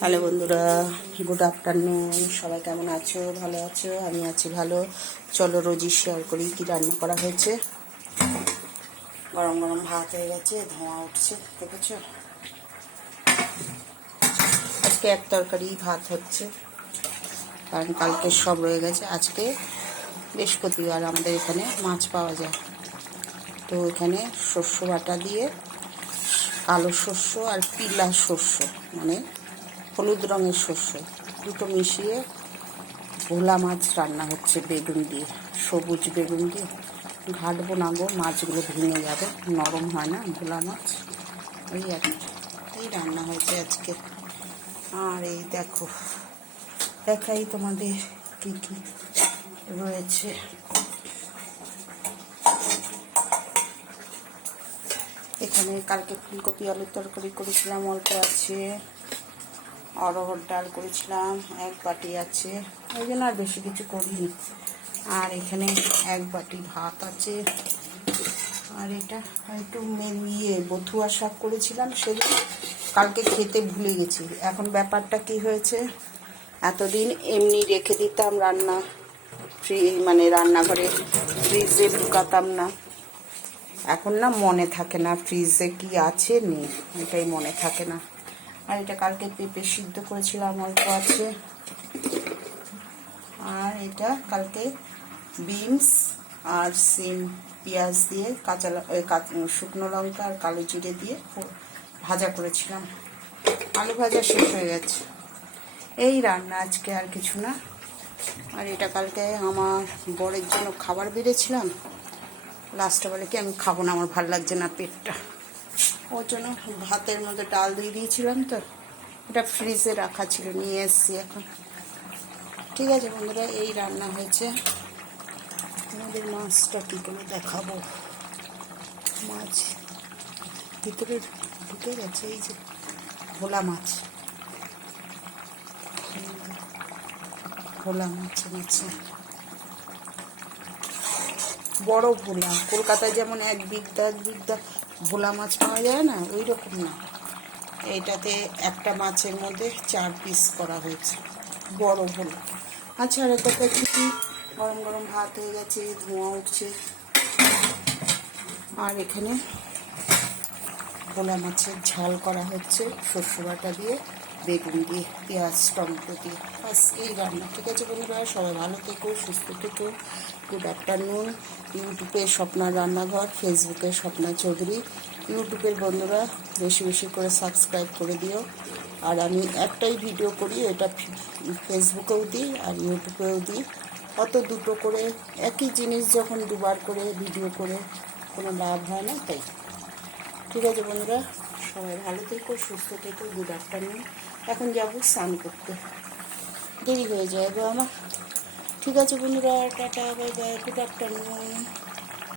Hello বন্ধুরা, good afternoon. সবাই কেমন আছো? ভালো আছো? আমি আছি ভালো। চলো রোজই শেয়ার করি কি রান্না করা হয়েছে। গরম গরম ভাত হয়ে গেছে, ধোঁয়া উঠছে, দেখেছো? আজকে এক তরকারি ভাত হচ্ছে, কারণ কালকে সব রয়ে গেছে। আজকে বৃহস্পতিবার, আমাদের এখানে মাছ পাওয়া যায়। তো এখানে শস্য বাটা দিয়ে কালো শস্য আর পিলা শস্য, মানে হলুদ রঙের শস্য, দুটো মিশিয়ে ভোলা মাছ রান্না হচ্ছে বেগুন দিয়ে, সবুজ বেগুন দিয়ে। ঘাটবো না গো, মাছগুলো ভেঙে যাবে, নরম হয় না ভোলা মাছ। এই আর এই রান্না হয়েছে আজকে। আর এই দেখো, দেখাই তোমাদের কি কি রয়েছে। এখানে কালকে ফুলকপি আলুর তরকারি করেছিলাম, অল্প আছে। অরহর ডাল করেছিলাম, এক বাটি আছে, ওই জন্য আর বেশি কিছু করিনি। আর এখানে এক বাটি ভাত আছে। আর এটা একটু বথুয়া শাক করেছিলাম, সেদিন কালকে খেতে ভুলে গেছি। এখন ব্যাপারটা কি হয়েছে, এতদিন এমনি রেখে দিতাম রান্নাঘরে, ফ্রিজে ঢুকাতাম না। এখন না মনে থাকে না ফ্রিজে কি আছে নেই, এটাই মনে থাকে না। আর এটা কালকে পেঁপে সিদ্ধ করেছিলাম, অল্প আছে। আর এটা কালকে বিনস আর সিম পেঁয়াজ দিয়ে শুকনো লঙ্কা আর কালো জিরে দিয়ে ভাজা করেছিলাম। আলু ভাজা শেষ হয়ে গেছে। এই রান্না আজকে, আর কিছু না। আর এটা কালকে আমার বরের জন্য খাবার বেড়েছিলাম, লাস্টে বলে কি আমি খাবো না, আমার ভালো লাগছে না পেটটা, ওর জন্য ভাতের মধ্যে ডাল দিয়ে দিয়েছিলাম। তো এটা ফ্রিজে রাখা ছিল, নিয়ে এসছি এখন। ঠিক আছে বন্ধুরা, এই রান্না হয়েছে। আমাদের মাছটা কী করে দেখাবো, মাছ ভিতরে ঢুকে গেছে। এই যে ভোলা মাছ, ভোলা মাছ এনেছে, বড় ভোলা। কলকাতায় যেমন এক বিঘা ভোলা মাছ পাওয়া যায় না, ওই রকম না। এইটাতে একটা মাছের মধ্যে 4 পিস করা হয়েছে, বড় ভোলা। আচ্ছা, আর একটা দেখি, গরম গরম ভাত হয়ে গেছে, ধোঁয়া উঠছে। আর এখানে ভোলা মাছের ঝাল করা হচ্ছে শস্য বাটা দিয়ে, বেগুন দিয়ে, পেঁয়াজ টমেটো দিয়ে। বাস এই রান্না। ঠিক আছে বন্ধুরা, সবাই ভালো থেকো, সুস্থ থেকো। Good afternoon. ইউটিউবে স্বপ্না রান্নাঘর, ফেসবুকে স্বপ্না চৌধুরী। ইউটিউবের বন্ধুরা বেশি বেশি করে সাবস্ক্রাইব করে দিও। আর আমি একটাই ভিডিও করি, এটা ফেসবুকেও দিই আর ইউটিউবেও দিই। অত দুটো করে একই জিনিস যখন দুবার করে ভিডিও করে কোনো লাভ হয় না, তাই। ঠিক আছে বন্ধুরা, সবাই ভালো থেকো, সুস্থ থেকো। Good afternoon. এখন যাবো স্নান করতে, দেরি হয়ে যায় গো আমার। ঠিক আছে বন্ধুরা, tata, bye bye, good afternoon.